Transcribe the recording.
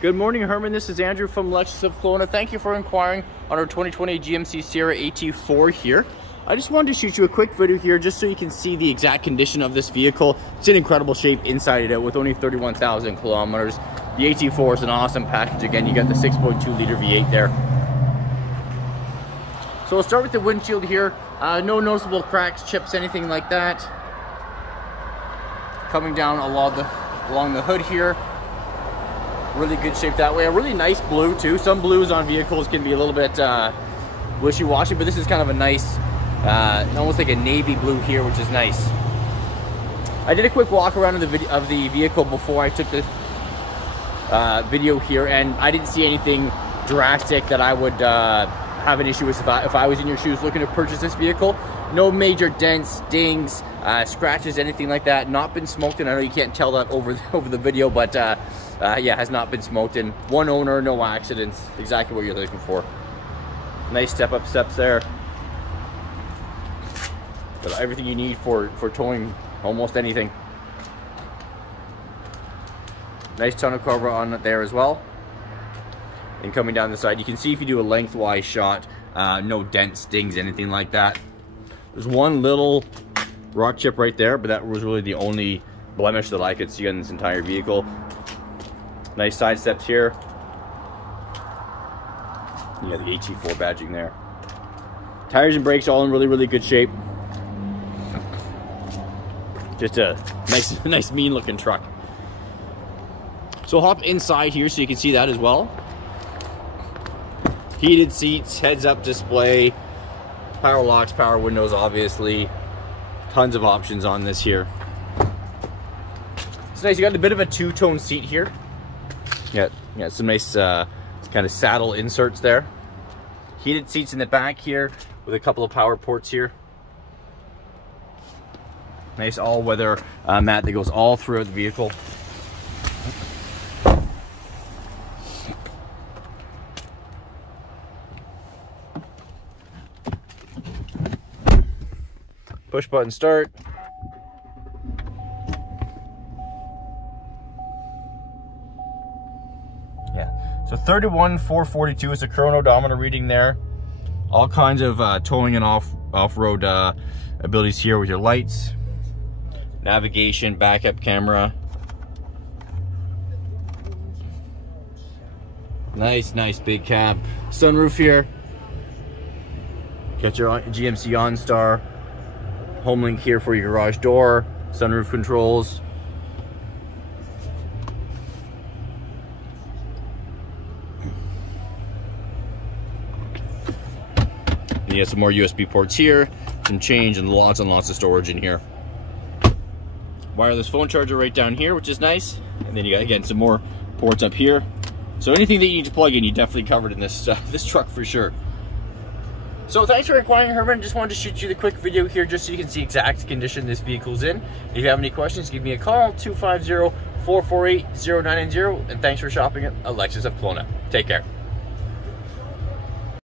Good morning, Herman. This is Andrew from Lexus of Kelowna. Thank you for inquiring on our 2020 GMC Sierra AT4 here. I just wanted to shoot you a quick video here just so you can see the exact condition of this vehicle. It's in incredible shape inside and out with only 31,000 kilometers. The AT4 is an awesome package. Again, you got the 6.2 liter V8 there. So we'll start with the windshield here. No noticeable cracks, chips, anything like that. Coming down along the hood here. Really good shape that way. A really nice blue too. Some blues on vehicles can be a little bit wishy-washy, but this is kind of a nice, almost like a navy blue here, which is nice. I did a quick walk around of the vehicle before I took the video here, and I didn't see anything drastic that I would have an issue with if I was in your shoes looking to purchase this vehicle. No major dents, dings, scratches, anything like that. Not been smoked in. I know you can't tell that over the video, but yeah, has not been smoked in. One owner, no accidents. Exactly what you're looking for. Nice step-up steps there. Got everything you need for towing almost anything. Nice tonneau cover on there as well. And coming down the side, you can see if you do a lengthwise shot, no dents, stings, anything like that. There's one little rock chip right there, but that was really the only blemish that I could see on this entire vehicle. Nice side steps here. Yeah, the AT4 badging there. Tires and brakes all in really good shape. Just a nice mean looking truck. So hop inside here so you can see that as well. Heated seats, heads up display, power locks, power windows, obviously. Tons of options on this here. It's nice, you got a bit of a two-tone seat here. Yeah, some nice kind of saddle inserts there. Heated seats in the back here with a couple of power ports here. Nice all-weather mat that goes all throughout the vehicle. Push button start. Yeah, so 31,442 is the chrono odometer reading there. All kinds of towing and off-road abilities here with your lights, navigation, backup camera. Nice big cab. Sunroof here. Got your GMC OnStar. Home link here for your garage door, sunroof controls. And you have some more USB ports here, some change, and lots of storage in here. Wireless phone charger right down here, which is nice. And then you got, again, some more ports up here. So anything that you need to plug in, you definitely covered in this this truck for sure. So thanks for inquiring, Herman. Just wanted to shoot you the quick video here just so you can see exact condition this vehicle's in. If you have any questions, give me a call, 250-448-0990. And thanks for shopping at Lexus of Kelowna. Take care.